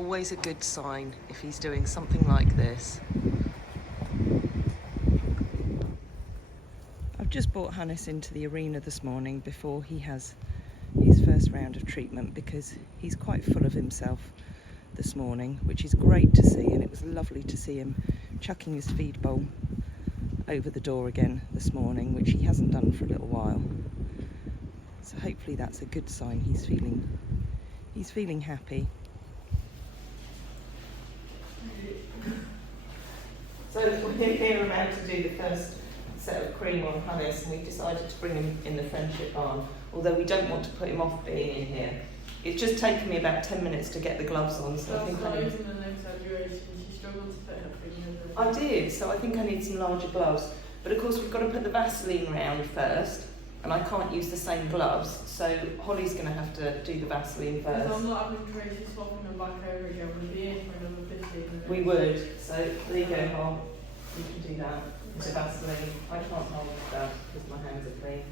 always a good sign if he's doing something like this. I've just brought Hannes into the arena this morning before he has his first round of treatment because he's quite full of himself this morning, which is great to see, and it was lovely to see him chucking his feed bowl over the door again this morning, which he hasn't done for a little while. So hopefully that's a good sign. He's feeling happy. So we're here about to do the first set of cream on Hannes, and we decided to bring him in the friendship barn, although we don't want to put him off being in here. It's just taken me about 10 minutes to get the gloves on, so I think I did, so I think I need some larger gloves. But of course we've got to put the Vaseline round first, and I can't use the same gloves, so Holly's going to have to do the Vaseline first. Because I'm not having Tracy swapping them back over again, we'll be in for another 15 minutes. We would, so there you go, Hol. You can do that. It's a Vaseline. I can't hold that because my hands are clean.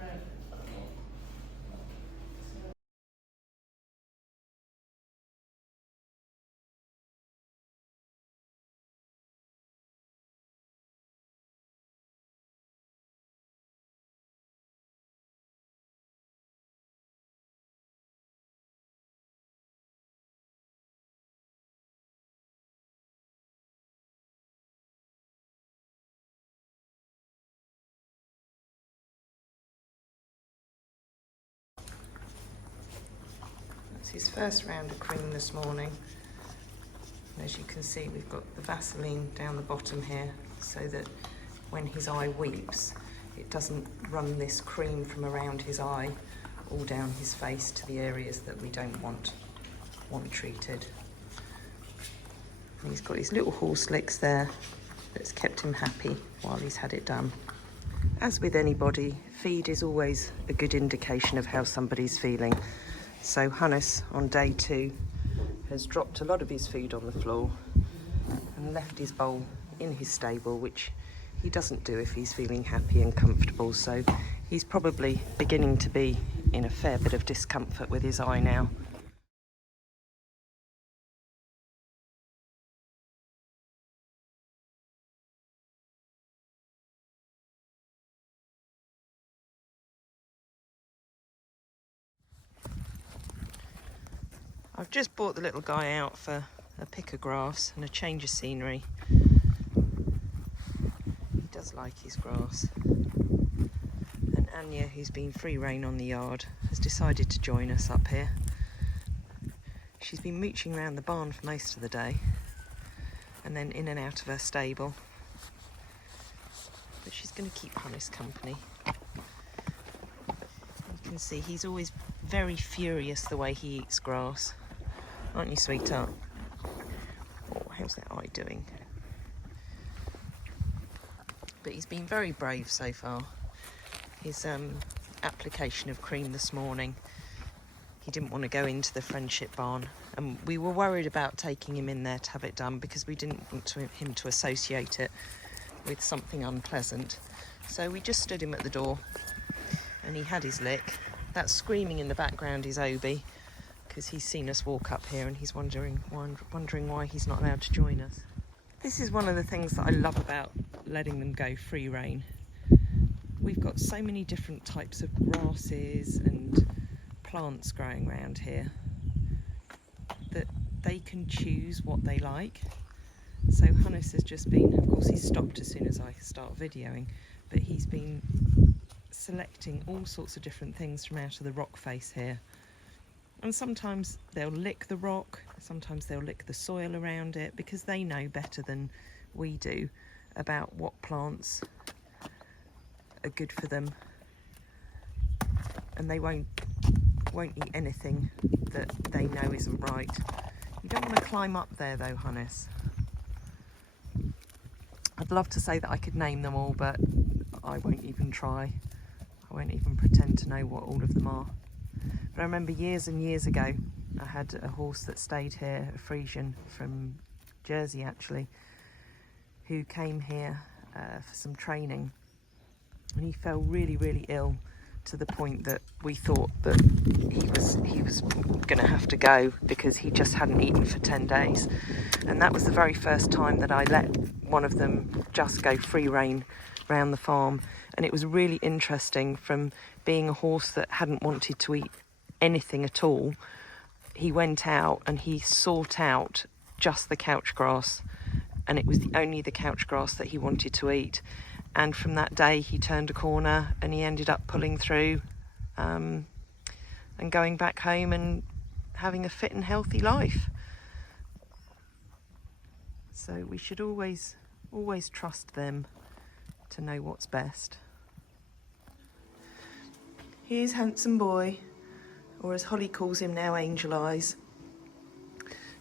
Right. It's his first round of cream this morning. And as you can see, we've got the Vaseline down the bottom here so that when his eye weeps, it doesn't run this cream from around his eye all down his face to the areas that we don't want treated. And he's got his little horse licks there that's kept him happy while he's had it done. As with anybody, feed is always a good indication of how somebody's feeling. So Hannes on day 2 has dropped a lot of his food on the floor and left his bowl in his stable, which he doesn't do if he's feeling happy and comfortable. So he's probably beginning to be in a fair bit of discomfort with his eye now. I've just brought the little guy out for a pick of grass and a change of scenery. He does like his grass. And Anya, who's been free rein on the yard, has decided to join us up here. She's been mooching around the barn for most of the day and then in and out of her stable. But she's going to keep Hannes company. You can see he's always very furious the way he eats grass. Aren't you, sweetheart? Oh, how's that eye doing? But he's been very brave so far. His application of cream this morning, he didn't want to go into the friendship barn, and we were worried about taking him in there to have it done because we didn't want him to associate it with something unpleasant. So we just stood him at the door and he had his lick. That screaming in the background is Obi, because he's seen us walk up here and he's wondering why he's not allowed to join us. This is one of the things that I love about letting them go free rein. We've got so many different types of grasses and plants growing around here that they can choose what they like. So Hannes has just been, of course he's stopped as soon as I start videoing, but he's been selecting all sorts of different things from out of the rock face here. And sometimes they'll lick the rock, sometimes they'll lick the soil around it, because they know better than we do about what plants are good for them, and they won't eat anything that they know isn't right. You don't want to climb up there though, Hannes. I'd love to say that I could name them all, but I won't even try. I won't even pretend to know what all of them are. But I remember years and years ago, I had a horse that stayed here, a Friesian from Jersey actually, who came here for some training, and he fell really, really ill to the point that we thought that he was going to have to go because he just hadn't eaten for 10 days. And that was the very first time that I let one of them just go free rein around the farm. And it was really interesting, from being a horse that hadn't wanted to eat anything at all. He went out and he sought out just the couch grass, and it was only the couch grass that he wanted to eat. And from that day he turned a corner and he ended up pulling through and going back home and having a fit and healthy life. So we should always trust them to know what's best. Here's Handsome Boy, or as Holly calls him now, Angel Eyes.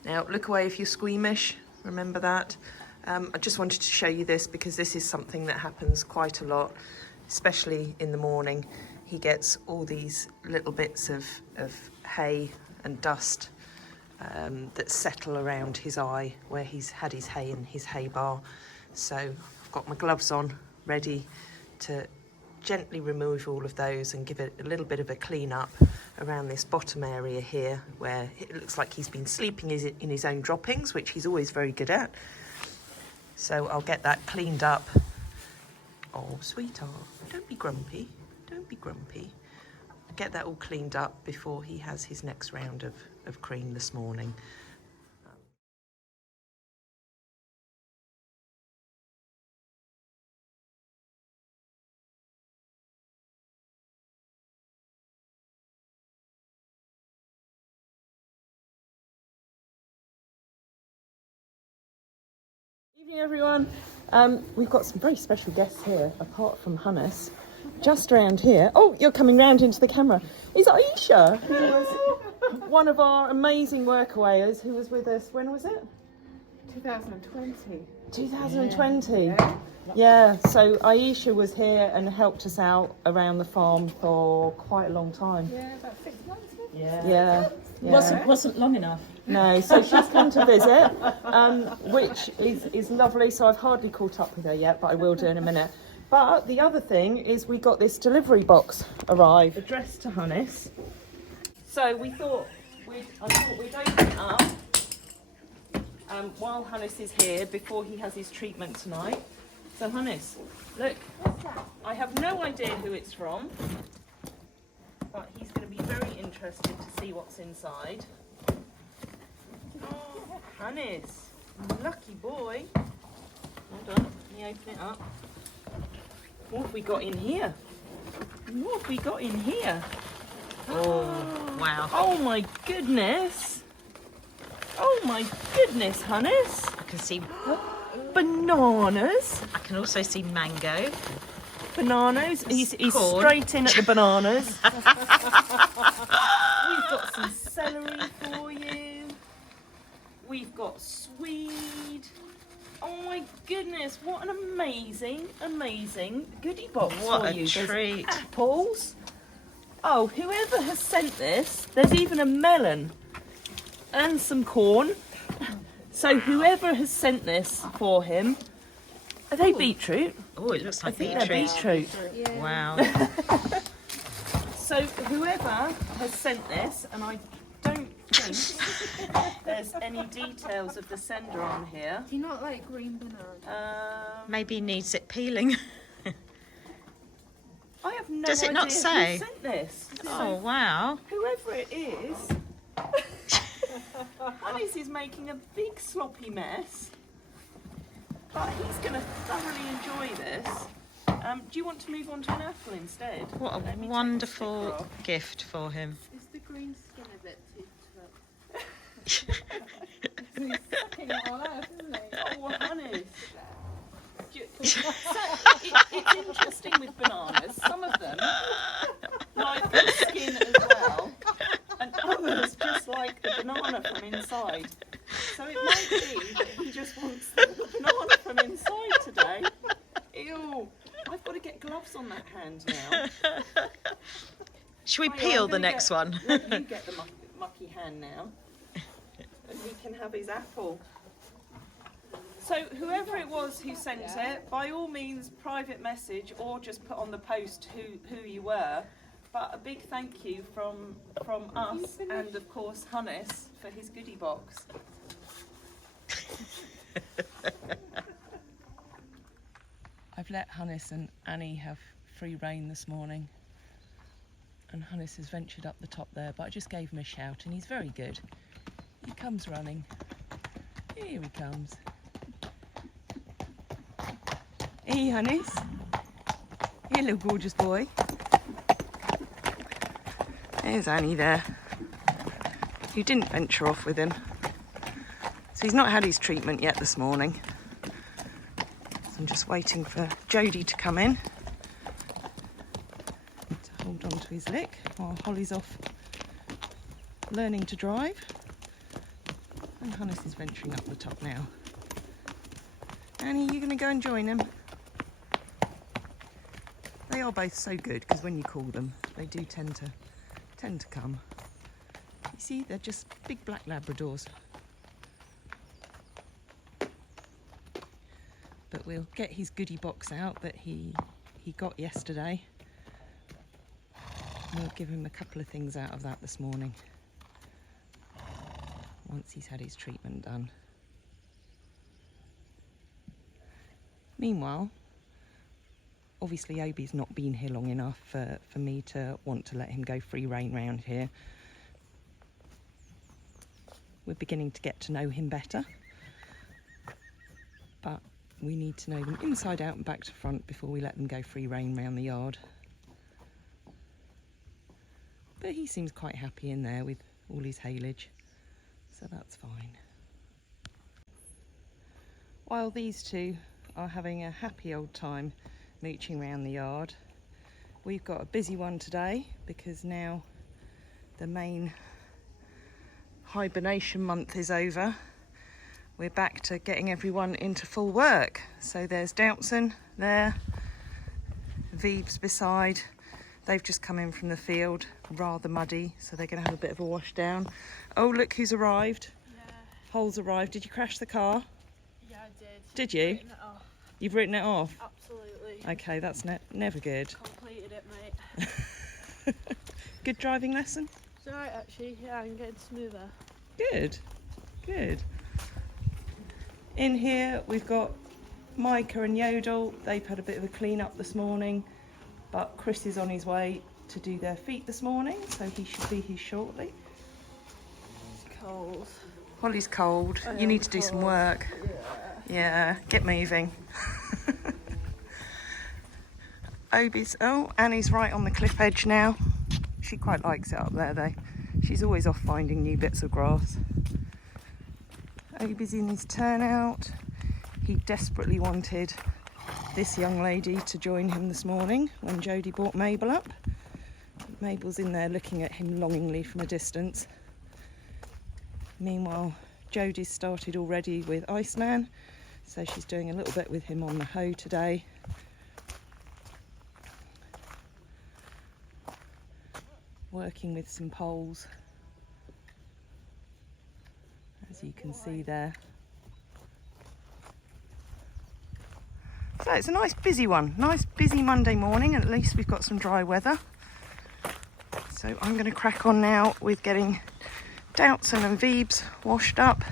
Now look away if you're squeamish, remember that. I just wanted to show you this because this is something that happens quite a lot, especially in the morning. He gets all these little bits of hay and dust that settle around his eye where he's had his hay in his hay bar. So I've got my gloves on, ready to gently remove all of those and give it a little bit of a clean up around this bottom area here, where it looks like he's been sleeping in his own droppings, which he's always very good at. So I'll get that cleaned up. Oh, sweetheart, don't be grumpy. Don't be grumpy. Get that all cleaned up before he has his next round of cream this morning. Evening, everyone. We've got some very special guests here, apart from Hannes. Just around here. Oh, you're coming round into the camera. Is Aisha, who was one of our amazing workawayers, who was with us. When was it? 2020. 2020. Yeah. So Aisha was here and helped us out around the farm for quite a long time. Yeah, about 6 months. Yeah. Wasn't long enough. No, so she's come to visit, which is lovely. So I've hardly caught up with her yet, but I will do in a minute. But the other thing is we got this delivery box arrive, addressed to Hannes. So I thought we'd open it up while Hannes is here, before he has his treatment tonight. So Hannes, look, I have no idea who it's from, but he's going to be very interested to see what's inside. Oh, Hannes, lucky boy. Hold on, let me open it up. What have we got in here? What have we got in here? Oh, wow. Oh my goodness. Oh my goodness, Hannes. I can see, Bananas. I can also see mango. Bananas. He's Corn. straight in at the bananas. We've got some celery for you. We've got swede. Oh my goodness, what an amazing goodie box What for a you. treat. There's apples. Oh, whoever has sent this, there's even a melon and some corn. So whoever has sent this for him, are they beetroot? Oh, it looks I like think they're beetroot. beetroot. Wow. So whoever has sent this, and I don't think there's any details of the sender on here. Do you not like green bananas? Maybe needs it peeling. I have no Does it idea not say? who sent this. Oh, wow. Whoever it is, Hannes is making a big sloppy mess, but he's going to thoroughly enjoy this. Do you want to move on to an apple instead? What a Let me take the wonderful sticker off. gift for him. Is the green skin a bit too tough? He's sucking it all out, isn't he? Oh, Hannes. It's interesting with bananas. Some of them like the skin as well, and others just like the banana from inside. So it might be that he just wants the banana from inside today. Ew! I've got to get gloves on that hand now. Should we Hiya, peel I'm the gonna next get- one? Let you get the mucky hand now, and he can have his apple. So whoever it was who sent it, by all means, private message or just put on the post who you were. But a big thank you from us and of course Hannes for his goodie box. I've let Hannes and Annie have free rein this morning, and Hannes has ventured up the top there, but I just gave him a shout and he's very good. He comes running. Here he comes. Hey Hannes. Hello gorgeous boy. There's Annie there, who didn't venture off with him. So he's not had his treatment yet this morning. So I'm just waiting for Jodie to come in to hold on to his lick while Holly's off learning to drive. And Hannes is venturing up the top now. Annie, you going to go and join him? They are both so good because when you call them, they do tend to come. You see, they're just big black Labradors. But we'll get his goodie box out that he got yesterday. And we'll give him a couple of things out of that this morning, once he's had his treatment done. Meanwhile, obviously Obi's not been here long enough for me to want to let him go free rein round here. We're beginning to get to know him better, but we need to know them inside out and back to front before we let them go free rein round the yard. But he seems quite happy in there with all his haylage, so that's fine. While these two are having a happy old time mooching around the yard, we've got a busy one today because now the main hibernation month is over. We're back to getting everyone into full work. So there's Doutzen there, Veeves beside. They've just come in from the field, rather muddy, so they're going to have a bit of a wash down. Oh, look who's arrived. Yeah. Hole's arrived. Did you crash the car? Yeah, I did. Did you? Written it off. You've written it off? Absolutely. Okay, that's never good. Completed it, mate. Good driving lesson? It's alright actually, yeah, I'm getting smoother. Good, good. In here we've got Micah and Yodel. They've had a bit of a clean up this morning, but Chris is on his way to do their feet this morning, so he should be here shortly. It's cold. Holly's cold. You need to do some work. Yeah, get moving. Annie's right on the cliff edge now. She quite likes it up there though. She's always off finding new bits of grass. Obi's in his turnout. He desperately wanted this young lady to join him this morning when Jodie brought Mabel up. Mabel's in there looking at him longingly from a distance. Meanwhile, Jodie's started already with Iceman, so she's doing a little bit with him on the hoe today. Working with some poles, as you can see there. So it's a nice busy one, nice busy Monday morning, and at least we've got some dry weather. So I'm going to crack on now with getting Doutzen and Veeves washed up,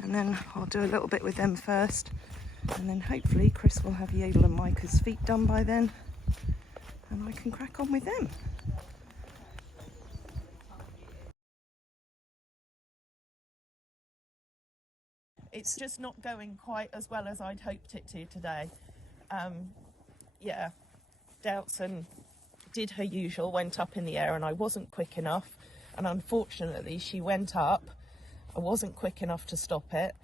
and then I'll do a little bit with them first, and then hopefully Chris will have Yodel and Micah's feet done by then, and I can crack on with them. It's just not going quite as well as I'd hoped it to today. Yeah, Doutzen did her usual, went up in the air, and I wasn't quick enough, and unfortunately she went up. I wasn't quick enough to stop it.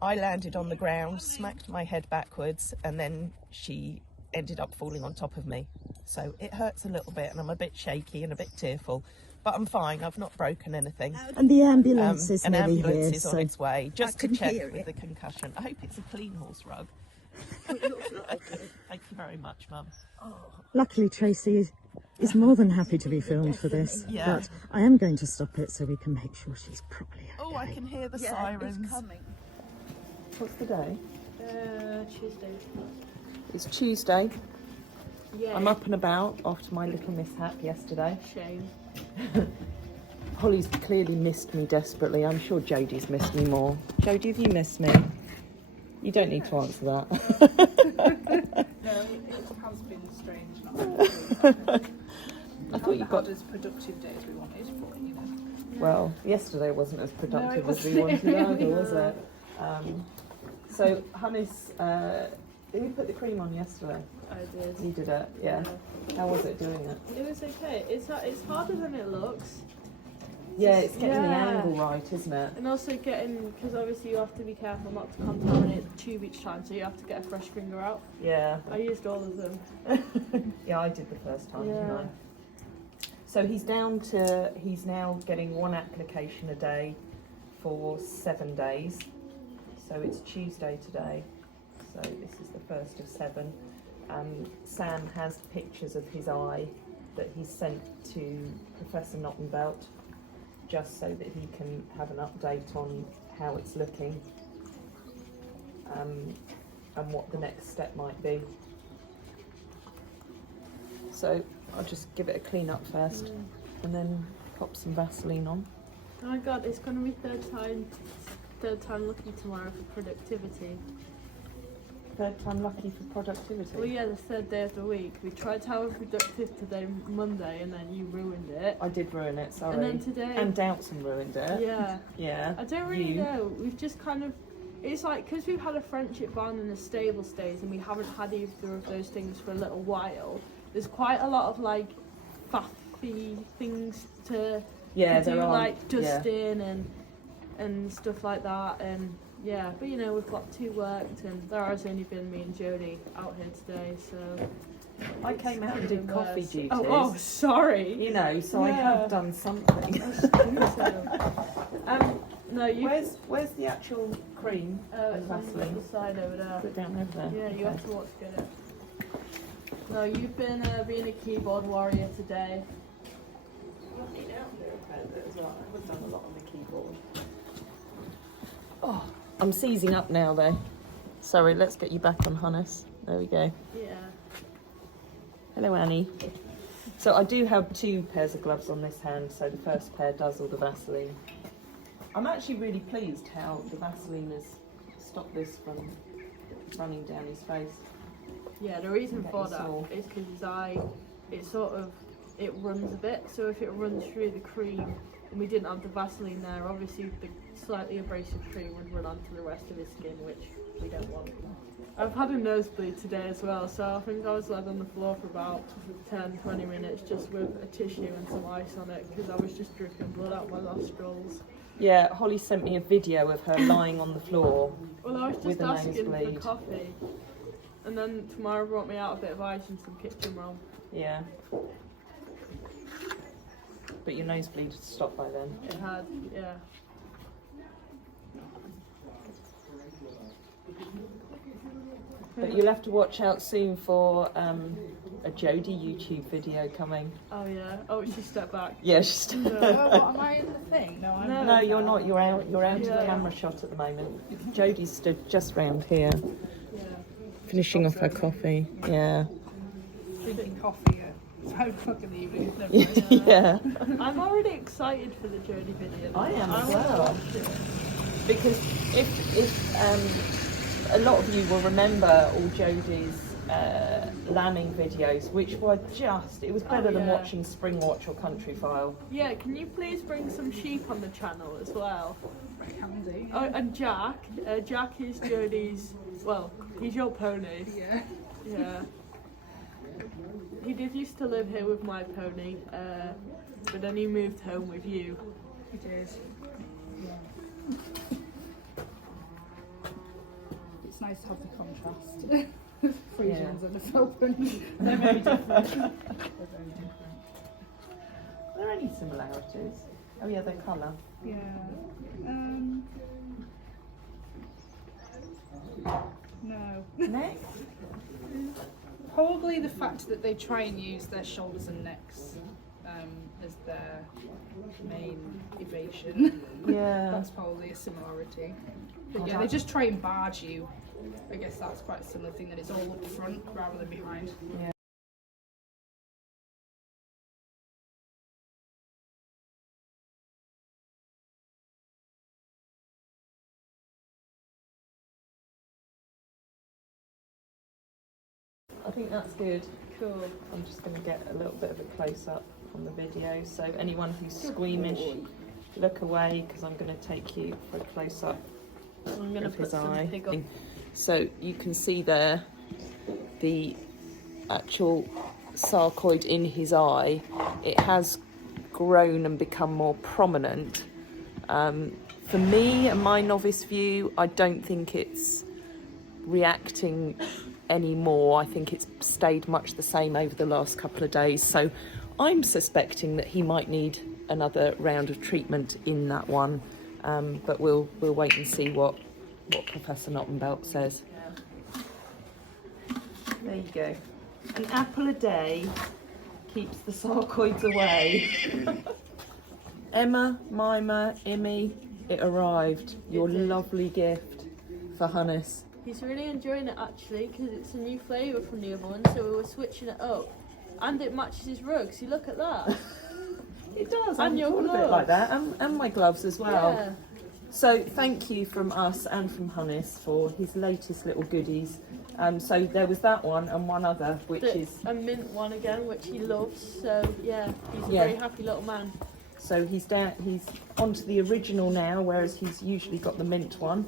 I landed on the ground, smacked my head backwards, and then she ended up falling on top of me. So it hurts a little bit, and I'm a bit shaky and a bit tearful, but I'm fine. I've not broken anything. And the ambulance is an nearly ambulance here, is so on its way, just to can check hear with it. the concussion. I hope it's a clean horse rug. Thank you very much, Mum. luckily Tracy is more than happy to be filmed for this. Yeah. But I am going to stop it so we can make sure she's properly okay. Oh, I can hear the sirens. It's coming. What's the day? Tuesday. It's Tuesday. Yeah. I'm up and about after my little mishap yesterday. Shame. Holly's clearly missed me desperately. I'm sure Jodie's missed me more. Jodie, have you missed me? You don't need to answer that. No, it has been strange. Not I thought you got... as productive day as we wanted, but you know. Well, yesterday wasn't as productive No, it as we wanted either, wasn't. was it? So, Hannes, did we put the cream on yesterday? I did. You did it, yeah. How was it doing it? It was okay. It's harder than it looks. Yeah, it's getting the Yeah. angle right, isn't it? And also getting, because obviously you have to be careful not to contaminate the tube each time, so you have to get a fresh finger out. Yeah. I used all of them. Yeah, I did the first time, didn't Yeah. I? So he's now getting one application a day for 7 days. So it's Tuesday today. So this is the first of 7. Sam has pictures of his eye that he's sent to Professor Nottenbelt, just so that he can have an update on how it's looking, and what the next step might be. So I'll just give it a clean up first, and then pop some Vaseline on. Oh my god, it's going to be third time looking tomorrow for productivity. Third time lucky for productivity. Well, yeah, the third day of the week. We tried to have a productive today, Monday, and then you ruined it. I did ruin it, sorry. And then today... And Doutzen ruined it. Yeah. Yeah. I don't really You. know. We've just kind of... It's like, because we've had a friendship bond and a stable stays, and we haven't had either of those things for a little while, there's quite a lot of, like, faffy things to Yeah, do, there are. like Yeah. dusting and stuff like that, and... Yeah, but you know, we've got 2 worked, and there has only been me and Jodie out here today, so... I came out and did Even coffee worse. duties. Oh, sorry! You know, so I Yeah. have done something. No, you... Where's the actual cream Oh, and it's on the Vaseline? other side over there. Put it down over there. Yeah, you Okay. have to watch get it. No, you've been being a keyboard warrior today. I've been out there a fair bit as well. I haven't done a lot on the keyboard. Oh, I'm seizing up now though. Sorry, let's get you back on, Hannes. There we go. Yeah. Hello, Annie. So I do have 2 pairs of gloves on this hand, so the first pair does all the Vaseline. I'm actually really pleased how the Vaseline has stopped this from running down his face. Yeah, the reason That for is that all. is because his eye, it runs a bit, so if it runs through the cream, and we didn't have the Vaseline there, obviously the slightly abrasive cream would run onto the rest of his skin, which we don't want. I've had a nosebleed today as well, so I think I was laid on the floor for about 10-20 minutes just with a tissue and some ice on it, because I was just dripping blood out my nostrils. Yeah, Holly sent me a video of her lying on the floor. Well, I was just With a asking for nosebleed. coffee, and then tomorrow brought me out a bit of ice and some kitchen roll. Yeah. But your nosebleed had stopped by then. It had, yeah. But you'll have to watch out soon for a Jodie YouTube video coming. Oh yeah. Oh, she stepped back. Yeah, she's No. What, am I in the thing? No, I'm No. No, you're not. You're out of Yeah. the camera shot at the moment. Jodie's stood just round here, Yeah. finishing off her coffee. Yeah. drinking coffee at 5 o'clock in the evening. Never mind. Yeah. I'm already excited for the Jodie video. I am as wanna well. watch it. Because if a lot of you will remember all Jodie's lambing videos, which were it was better than yeah. watching Spring Watch or Country File. Yeah, can you please bring some sheep on the channel as well? I can do. Oh, and Jack. Jack is Jodie's. Well, he's your pony. Yeah. Yeah. He did used to live here with my pony, but then he moved home with you. It is. It's nice to have the contrast. Friesians and the Philippines. They're very different. They're very different. Are there any similarities? Oh yeah, their colour. Yeah. No. Next. Probably the fact that they try and use their shoulders and necks as their main evasion. Yeah. That's probably a similarity. But yeah, they just try and barge you. I guess that's quite a similar thing, that it's all up front rather than behind. Yeah. think that's good. Cool. I'm just going to get a little bit of a close-up on the video, so anyone who's squeamish, look away, because I'm going to take you for a close-up I'm going to of put his some eye. pig on. So you can see there the actual sarcoid in his eye. It has grown and become more prominent. For me and my novice view, I don't think it's reacting anymore. I think it's stayed much the same over the last couple of days. So I'm suspecting that he might need another round of treatment in that one. But we'll wait and see what Professor Nottenbelt says. There you go. An apple a day keeps the sarcoids away. Emma, Mima, Immy, it arrived. Your It did. lovely gift for Hannes. He's really enjoying it actually because it's a new flavour from the other one, so we were switching it up. And it matches his rug, see, look at that. It does. And your a bit gloves. like that, and my gloves as well. Yeah. So thank you from us and from Hannes for his latest little goodies. So there was that one and one other, which is A mint one again, which he loves, so yeah, he's a Yeah. very happy little man. so he's onto the original now, whereas he's usually got the mint one.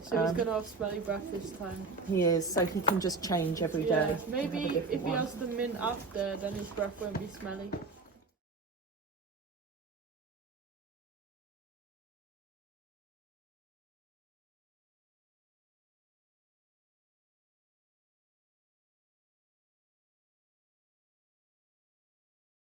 So he's going to have smelly breath this time. He is, so he can just change every day. Yeah, and have a maybe different if he one. has the mint after, then his breath won't be smelly.